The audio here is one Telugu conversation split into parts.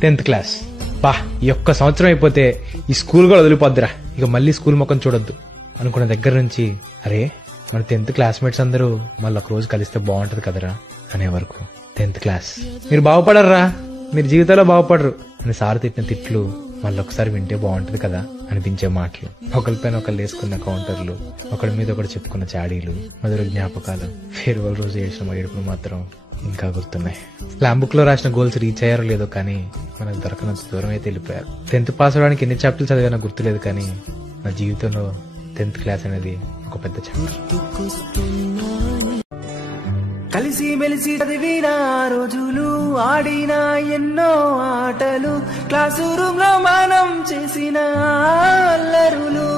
10th క్లాస్ బా ఈ ఒక్క సంవత్సరం అయిపోతే ఈ స్కూల్ కూడా వదిలిపోద్దిరా, ఇక మళ్ళీ స్కూల్ ముఖం చూడొద్దు అనుకున్న దగ్గర నుంచి అరే మన 10th క్లాస్మేట్స్ అందరూ మళ్ళీ ఒక రోజు కలిస్తే బాగుంటది కదరా అనే వరకు 10th క్లాస్. మీరు బాగుపడర్రా, మీరు జీవితంలో బాగుపడరు అని సార్ తిట్టిన తిట్లు మళ్ళీ ఒకసారి వింటే బాగుంటది కదా అనిపించే మాటలు, ఒకరిపైన ఒకరు వేసుకున్న కౌంటర్లు, ఒకరి మీద ఒకటి చెప్పుకున్న చాడీలు, మధుర జ్ఞాపకాలు, ఫేర్వెల్ రోజు ఏడ్చిన ఏడుపులు మాత్రం ఇంకా గుర్తున్నాయి. స్లామ్ బుక్ లో రాసిన గోల్స్ రీచ్ అయ్యారో లేదో కానీ మనకు దొరకనంత దూరం అయితే వెళ్ళిపోయారు. 10th పాస్ అవడానికి ఎన్ని చాప్టర్లు చదివానో గుర్తులేదు కానీ నా జీవితంలో 10th క్లాస్ అనేది ఒక పెద్ద చాప్టర్. కలిసి మెలిసి చదివిన రోజులు, ఆడిన ఎన్నో ఆటలు, క్లాసు రూమ్ లో మనం చేసిన అల్లరులు,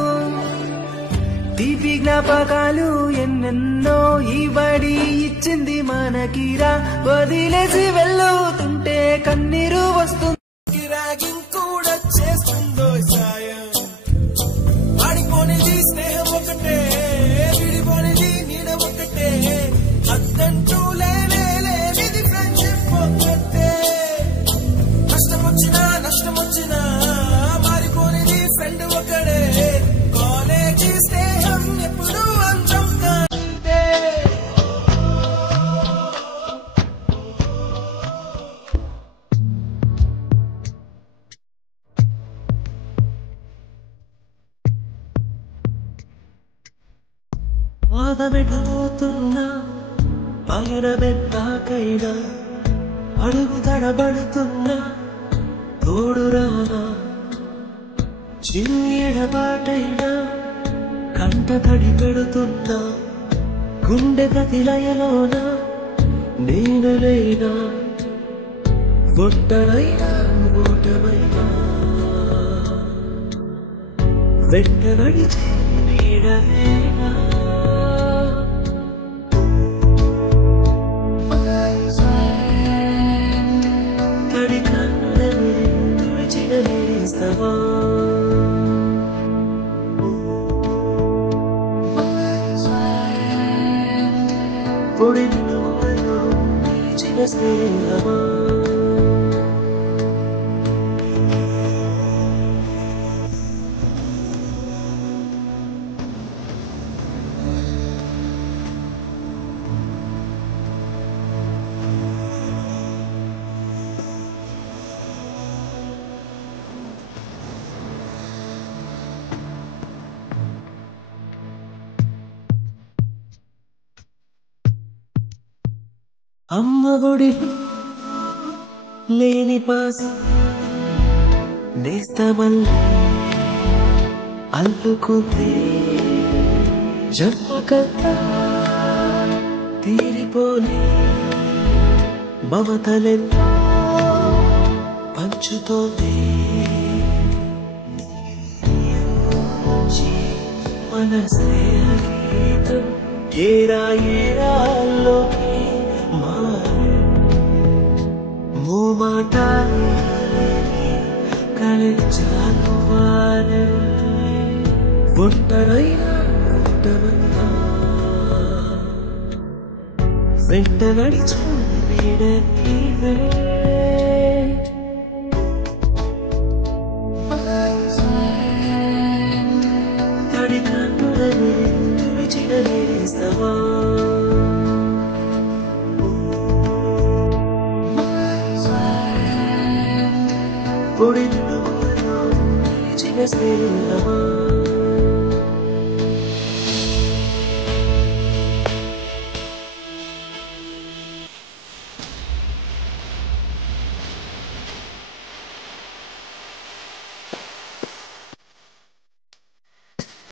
తీపి జ్ఞాపకాలు ఎన్నెన్నో ఈ బడి ఇచ్చింది మనకిరా. వదిలేసి వెళ్ళుతుంటే కన్నీరు వస్తుంది, రాగింగ్ కూడా చేస్తుందో సాయం. ఆడిపోనిది స్నేహం ఒకటే, విడిపోనిది నీడ ఒకటే, అద్దంటూ లేనిది ఫ్రెండ్షిప్ ఒకటే. కష్టం వచ్చినా నష్టం వచ్చినా మారిపోనిది ఫ్రెండ్ ఒకడే. కాలేజీ స్నేహం ఎప్పుడు అంతం కాదే. వాదమెడుతున్నా పయనమెన్నాకైనా అడుగు తడబడుతున్నా తోడు రానా. చిరు ఎడబాటైనా కంట తడి పెడుతున్నా, గుండె ప్రతి లయలోన నేను లేనా. ఒట్టరైనా ఓటమైనా వెంట నడిచే నీడలేనా. తడి కన్నులని తుడిచిన నేస్తావా. పొడి నువ్వులో నిలిచిన స్నేహమా. అమ్మ ఒడి లేని పాసి నేస్తమల్లి అల్లుకుంది, జన్మకంతా తీరిపోని మమతలెన్నో పంచుతోంది. మన స్నేహ గీతం ఏరా ఏరాల్లో మూమాట కలిచాను వారే. ఒంటరైనా ఒంటమైనా వెంట నడిచు నీడ నీవే. తడి కన్నులని తుడిచిన నేస్తావా. పొడి నువ్వులో నిలిచిన స్నేహమా.